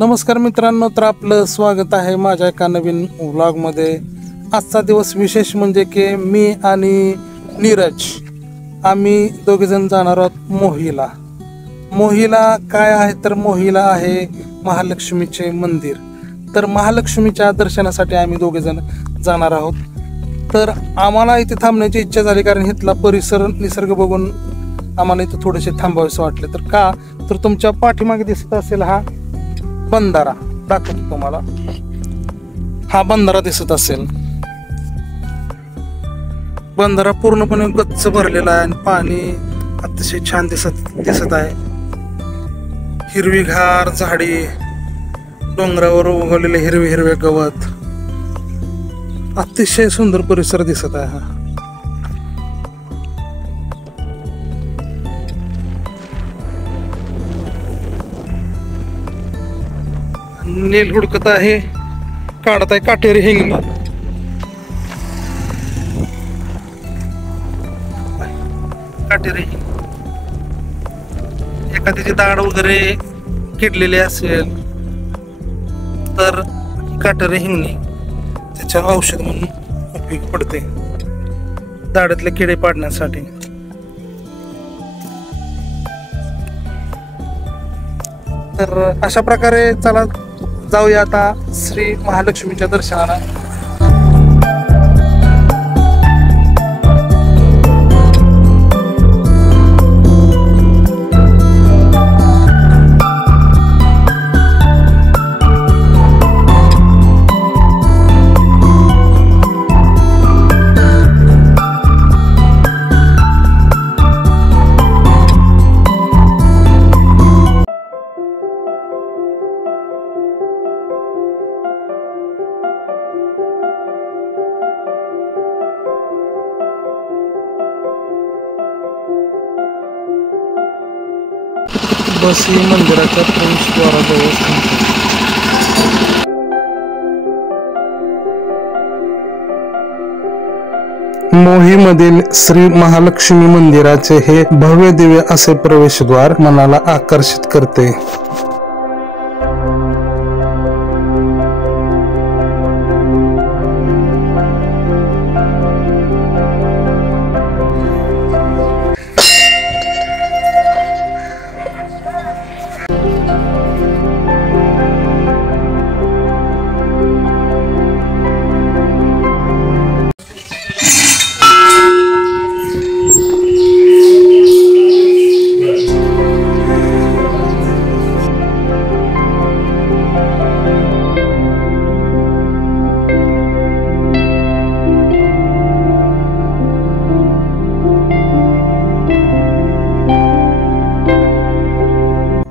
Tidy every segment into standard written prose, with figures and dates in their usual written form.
नमस्कार मित्रांनो, तर आपलं स्वागत आहे माझ्या एका नवीन व्लॉगमध्ये। आजचा दिवस विशेष म्हणजे की मी आणि नीरज आम्ही दोघेजण जाणार आहोत मोहीला। मोहीला काय आहे तर मोहीला आहे महालक्ष्मीचे मंदिर। तर महालक्ष्मीच्या दर्शनासाठी आम्ही दोघेजण जाणार आहोत। तर आम्हाला इथे थांबण्याची इच्छा झाली कारण इथला परिसर निसर्ग बघून आम्हाला इथे थोडेसे थांबावेसे वाटले। तर का तर तुमच्या पाठीमागे दिसत असेल हा बंधारा, दाखवतो तुम्हाला। हा बंधारा दिसत असेल, बंधारा पूर्णपणे गच्च भरलेला आहे आणि पाणी अतिशय छान दिसत आहे। हिरवीगार झाडी, डोंगरावर उगवलेले हिरवे हिरवे गवत, अतिशय सुंदर परिसर दिसत आहे हा। नील हुडकत आहे, काढत आहे काटेरी हिंगणी। काटेरी एखाद्याची दाढ वगैरे किडलेली असेल तर काटेरी हिंगणी त्याच्या औषध म्हणून उपयोगी पडते, दाढातले किडे पाडण्यासाठी। तर अशा प्रकारे चला जाऊया आता श्री महालक्ष्मीच्या दर्शनाला। बस ही मंदिराच्या प्रवेशद्वाराजवळ थांबते। मोहीमधील श्री महालक्ष्मी मंदिराचे हे भव्य दिव्य असे प्रवेशद्वार मनाला आकर्षित करते।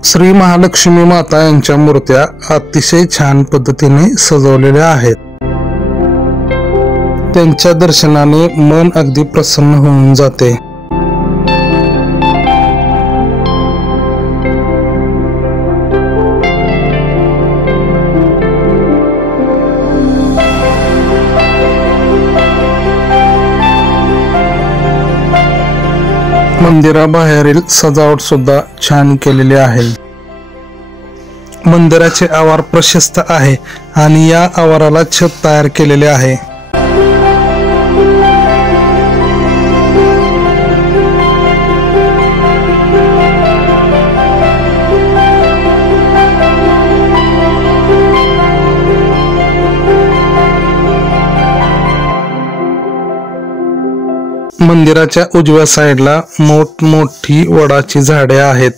श्री महालक्ष्मी माता यांच्या मूर्त्या अतिशय छान पद्धतीने सजवलेल्या आहेत। त्यांच्या दर्शनाने मन अगदी प्रसन्न होऊन जाते। मंदिराबाहेरील सजावट सुद्धा छान केलेली आहे। मंदिराचे आवार प्रशस्त आहे आणि या आवाराला छत तयार केलेले आहे। मंदिराच्या उजव्या साईडला मोठमोठी वडाची झाडे आहेत।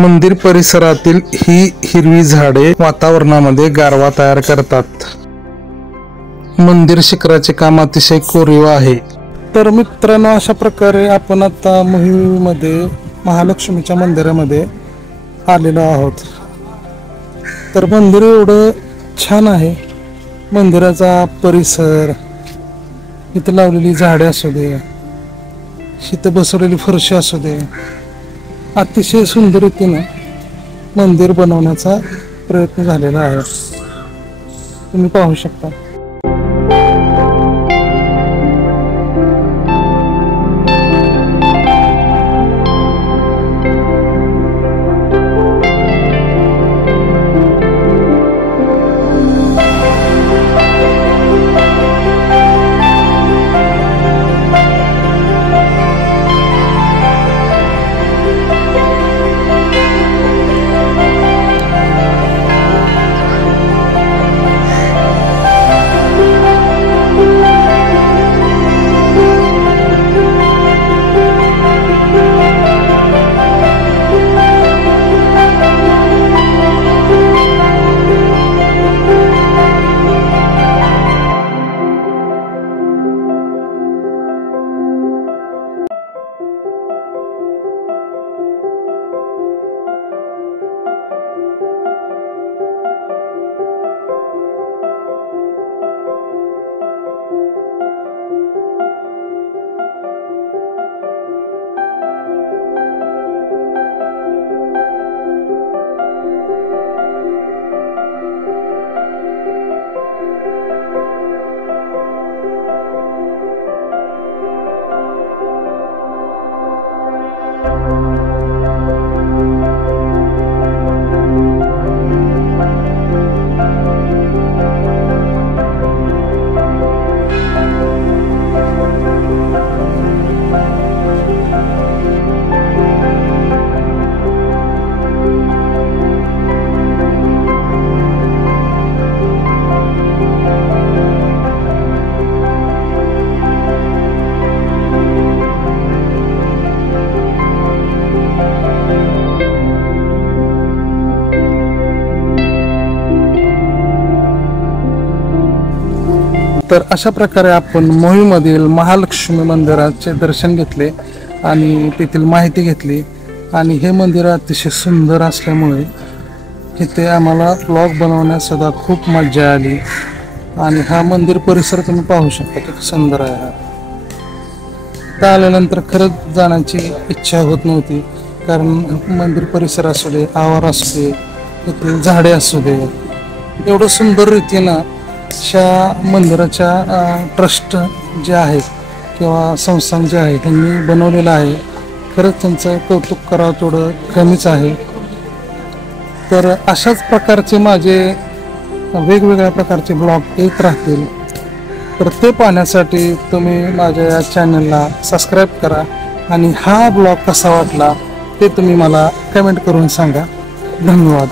मंदिर परिसरातील ही हिरवी झाडे वातावरणामध्ये गारवा तयार करतात. मंदिर शिखराचे काम अतिशय कोरीव आहे. तर मित्रांनो, अशा प्रकारे आपण आता मोहीमध्ये महालक्ष्मीच्या मंदिरामध्ये आलेलो आहोत. तर मंदिर एवढं छान आहे. मंदिराचा परिसर, इथं लावलेली झाडे असू दे, इथं बसवलेली फरशी असू दे, अतिशय सुंदर रीतीने मंदिर बनवण्याचा प्रयत्न झालेला आहे. तुम्ही पाहू शकता. तर अशा प्रकारे आपण मोहीमधील महालक्ष्मी मंदिराचे दर्शन घेतले आणि तेथील माहिती घेतली. आणि हे मंदिर अतिशय सुंदर असल्यामुळे इथे आम्हाला ब्लॉग बनवण्यास सुद्धा खूप मजा आली. आणि हा मंदिर परिसर तुम्ही पाहू शकता किती सुंदर आहे. हा त्या आल्यानंतर खरंच जाण्याची इच्छा होत नव्हती, कारण मंदिर परिसर असू दे, आवार असू दे, तेथील झाडे असू दे, एवढं सुंदर रीतीनं अशा मंदिराच्या ट्रस्ट जे आहेत किंवा संस्थान जे आहे त्यांनी बनवलेलं आहे. खरंच त्यांचं कौतुक करावं तेवढं कमीच आहे. तर अशाच प्रकारचे माझे वेगवेगळ्या प्रकारचे ब्लॉग येत राहतील. तर ते पाहण्यासाठी तुम्ही माझ्या या चॅनलला सबस्क्राईब करा. आणि हा ब्लॉग कसा वाटला ते तुम्ही मला कमेंट करून सांगा. धन्यवाद.